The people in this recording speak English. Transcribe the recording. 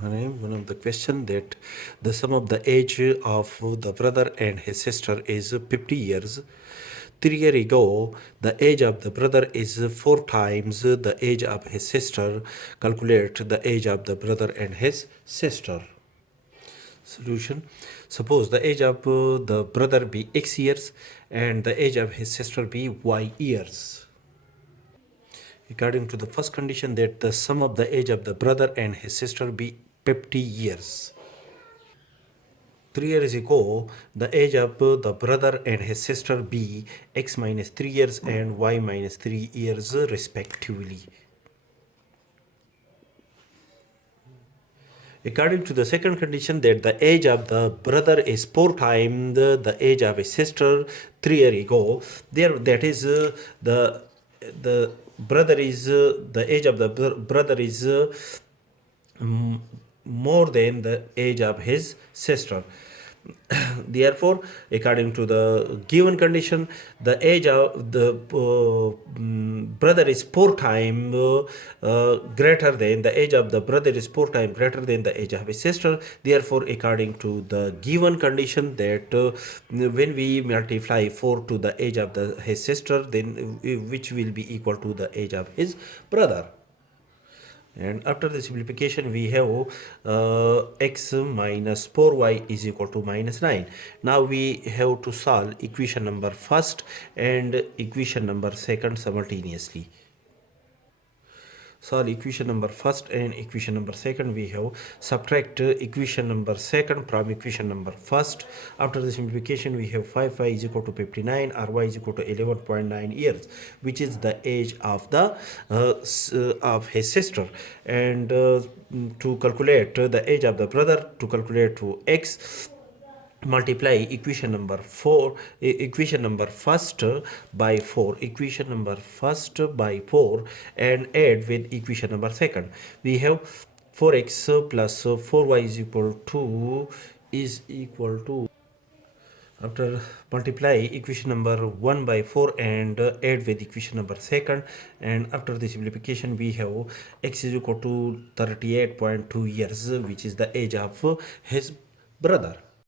one of the question that the sum of the age of the brother and his sister is 50 years. 3 years ago, the age of the brother is 4 times the age of his sister. Calculate the age of the brother and his sister. Solution. Suppose the age of the brother be x years and the age of his sister be y years. According to the first condition, that the sum of the age of the brother and his sister be 50 years. 3 years ago, the age of the brother and his sister be x minus 3 years and y minus 3 years respectively. According to the second condition, that the age of the brother is 4 times the age of his sister 3 years ago, there that is the brother is the age of the brother is more than the age of his sister. Therefore, according to the given condition, the age of the brother is 4 times greater than the age of the brother is 4 times greater than the age of his sister. Therefore, according to the given condition, that when we multiply 4 to the age of his sister, then which will be equal to the age of his brother. And after the simplification, we have x minus 4y is equal to minus 9. Now we have to solve equation number first and equation number second simultaneously. Solve equation number first and equation number second. We have subtract equation number second from equation number first. After the simplification, we have 5y is equal to 59, ry is equal to 11.9 years, which is the age of the of his sister. And to calculate the age of the brother, to calculate to x, multiply equation number first by 4, equation number first by 4, and add with equation number second. We have 4x plus 4y is equal to after multiply equation number 1 by 4 and add with equation number second, and after the simplification we have x is equal to 38.2 years, which is the age of his brother.